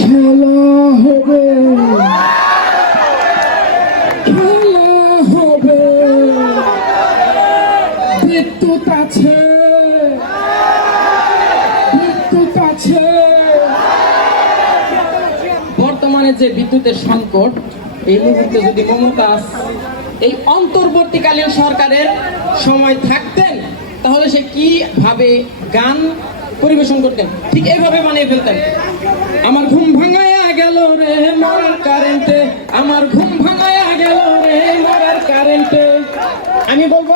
খেলা হবে। খেলা হবে। বিদ্যুৎ আছে। বিদ্যুৎ আছে। বর্তমানে যে বিদ্যুতের সংকট, এই মুহূর্তে যদি মমতাজ এই অন্তর্বর্তীকালীন সরকারের সময় থাকতেন, তাহলে সে কীভাবে গান পরিবেশন করতেন? ঠিক এইভাবে বানিয়ে ফেলতেন। আমার ঘুম ভাঙায়া গেল রে মরার কারেন্টে। আমার ঘুম ভাঙায়া গেল রে মরার কারেন্টে। আমি বলব,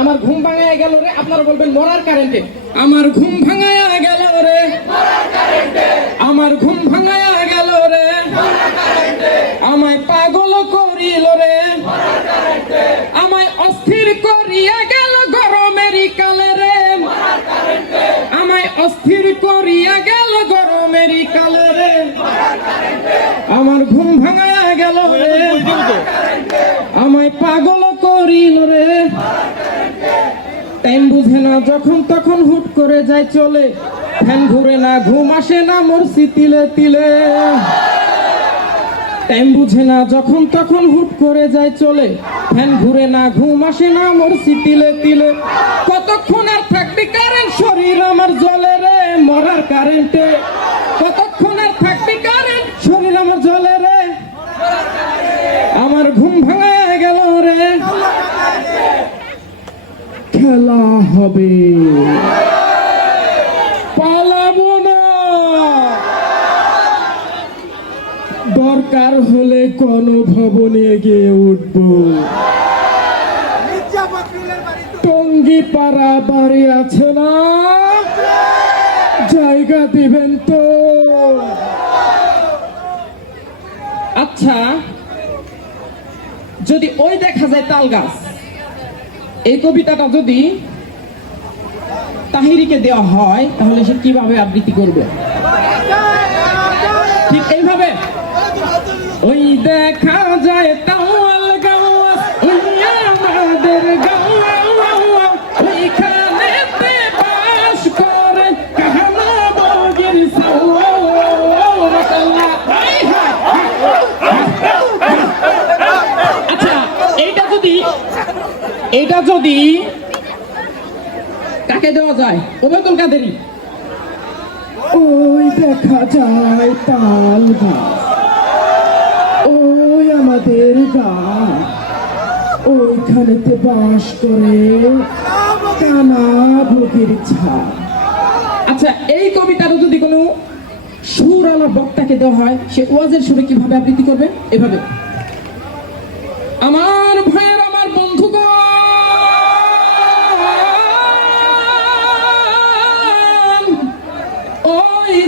আমার ঘুম ভাঙায়া গেল রে, আপনারা বলবেন মরার কারেন্টে। আমার ঘুম ভাঙায়া গেল রে আমার ঘুম ভাঙায়া গেল রে আমায় পাগল করিল রে আমায় অস্থির করিয়া গেল গরমেরই কালে রে আমায় অস্থির করিয়া গেল কালে আমার ঘুম ভাঙায়া গেল রে। আমায় পাগল করিল রে। টাইম বুঝে না যখন তখন হুট করে যায় চলে। ফ্যান ঘুরে না ঘুম আসে না মরছি তিলে তিলে। টাইম বুঝে না যখন তখন হুট করে যায় চলে। ফ্যান ঘুরে না ঘুম আসে না মরছি তিলে তিলে। কতক্ষণ আর থাকবি কারেন্ট শরীর আমার জলে রে মরার কারেন্টে কতক্ষণ আর থাকবি কারেন্ট শরীর আমার জলে রে আমার ঘুম ভাঙা গেল রে খেলা হবে। পালাবো না। দরকার হলে কোন ভবনে গিয়ে উঠবো। টঙ্গি পাড়া বাড়ি আছে না? জায়গা দিবেন তো। আচ্ছা যদি ওই দেখা যায় তাল গাছ এই কবিতাটা যদি তাহিরিকে দেওয়া হয়, তাহলে সে কীভাবে আবৃত্তি করবে? ঠিক এইভাবে। ওই দেখা যায় তাওয়াল এইটা যদি কাকে দেওয়া যায়? ওবেদুল কাদেরই। ওই দেখা যায় তাল ওই আমাদের গাছ ওইখানেতে বাস করে কানা ভোগের ছাপ। আচ্ছা এই কবিতাটা যদি কোনো সুরওয়ালা বক্তাকে দেওয়া হয় সে ওয়াজের সুরে কীভাবে আবৃত্তি করবে? এভাবে। আমার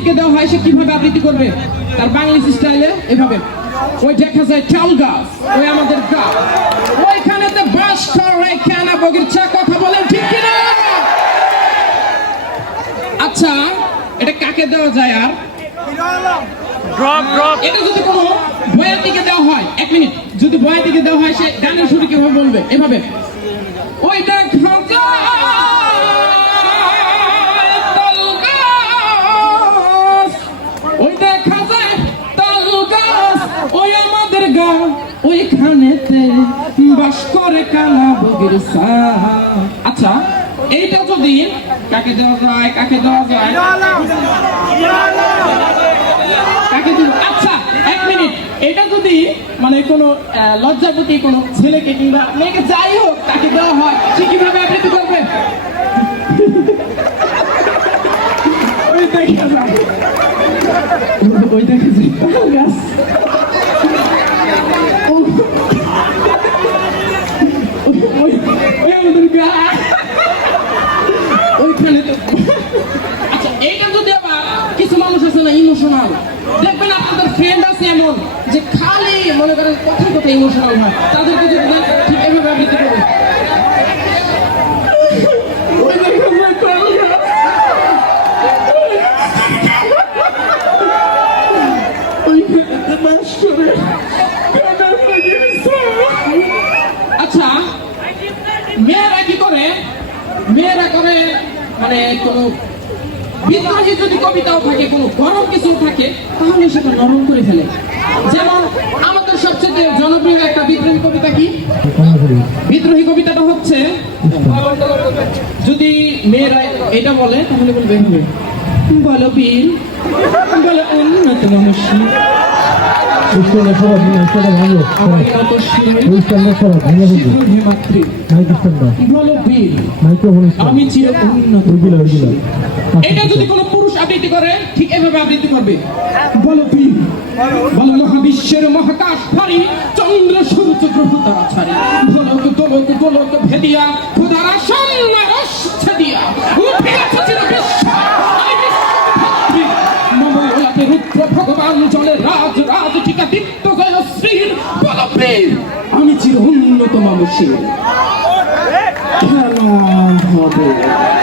আবরারুল দেওয়া হয় সে কীভাবে আবৃত্তি করবে? তার বাংলিশ স্টাইলে এভাবে। ওই দেখা যায় চাল গাছ ওই আমাদের গাছ। ওইখানেতে বাস করে কেনা বগির চা কথা বলেন ঠিক কিনা? আচ্ছা এটা কাকে দেওয়া যায় আর? ড্রপ ড্রপ এটা যদি কোনো বয়াতিকে দেওয়া হয় এক মিনিট। যদি বয়াতিকে দেওয়া হয় সে গানের শুরু কীভাবে বলবে এভাবে। ওইটা ওইখানেতে বাস করে কানা বগির আচ্ছা এইটা যদি কাকে দেওয়া যায়, কাকে দেওয়া যায়? কাকে আচ্ছা এক মিনিট। এটা যদি মানে কোনো লজ্জাপতি কোনো ছেলেকে কিংবা মেয়েকে যাই হোক, তাকে দেওয়া হয়, সে কীভাবে আবৃত্তি করবে? ওই দেখা যায়। ওই দেখা যায় তাল গাছ। ও- ওই- ওই আমাদের গা- ওইখানে তো আচ্ছা এইটা যদি আবার কিছু মানুষ আছে না ইমোশনাল দেখবেন আপনাদের ফ্রেন্ড আছে এমন যে খালি মনে করেন কথায় কথায় ইমোশনাল হয়। তাদেরকে যদি ঠিক এভাবে আবৃত্তি করবে ওই দেখুন না তাল গাছ ওইখানেতে বাস করে কানা ভোগের ছাপ আচ্ছা মেয়েরা কি করে? মেয়েরা করে মানে কোনো বিদ্রোহী যদি কবিতাও থাকে, কোনো গরম কিছু থাকে, তাহলে সেটা নরম করে ফেলে। যেমন আমাদের সবচেয়ে জনপ্রিয় একটা বিদ্রোহী কবিতা কি? বিদ্রোহী কবিতাটা হচ্ছে, যদি মেয়েরা এটা বলে, তাহলে বলবে, বলো বীর, বলো উন্নত খ্রিস্টানরা সবাই মিলে সেটা ভালো আমার তপস্বী খ্রিস্টানরা সবাই ভালো বলবে শীঘ্র হে মাতৃ নাই খ্রিস্টানরা বলো বীর মাইক্রোফোন আমি চির উন্নত ওইগুলো ওইগুলো এটা যদি কোনো পুরুষ আবৃত্তি করে, ঠিক এভাবে আবৃত্তি করবে। বলো বীর মহাবিশ্বের মহাকাশ ভারী চন্দ্র সূর্য গ্রহ তারা ছাড়ি। গোলক গোলক ভেদিয়া রাজ টিকা দীপ্ত জয় শ্রীর বলো আমি চির উন্নত মানুষের। খেলা হবে।